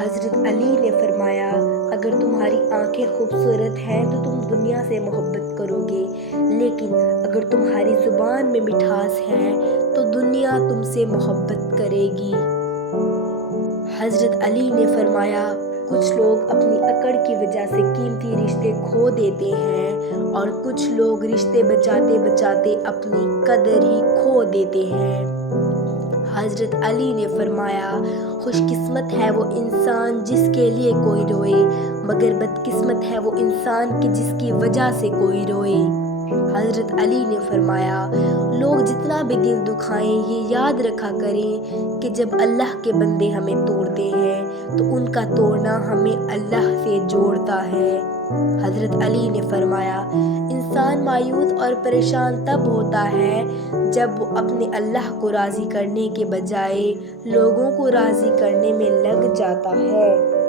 حضرت علی نے فرمایا، اگر تمہاری آنکھیں خوبصورت ہیں تو تم دنیا سے محبت کرو گے، لیکن اگر تمہاری زبان میں مٹھاس ہے تو دنیا تم سے محبت کرے گی۔ حضرت علی نے فرمایا، کچھ لوگ اپنی اکڑ کی وجہ سے قیمتی رشتے کھو دیتے ہیں اور کچھ لوگ رشتے بچاتے بچاتے اپنی قدر ہی کھو دیتے ہیں۔ حضرت علی نے فرمایا، خوش قسمت ہے وہ انسان جس کے لیے کوئی روئے، مگر بدقسمت ہے وہ انسان کہ جس کی وجہ سے کوئی روئے۔ حضرت علی نے فرمایا، لوگ جتنا بھی دل دکھائیں یہ یاد رکھا کریں کہ جب اللہ کے بندے ہمیں توڑتے ہیں تو ان کا توڑنا ہمیں اللہ سے جوڑتا ہے۔ حضرت علی نے فرمایا، انسان مایوس اور پریشان تب ہوتا ہے جب وہ اپنے اللہ کو راضی کرنے کے بجائے لوگوں کو راضی کرنے میں لگ جاتا ہے۔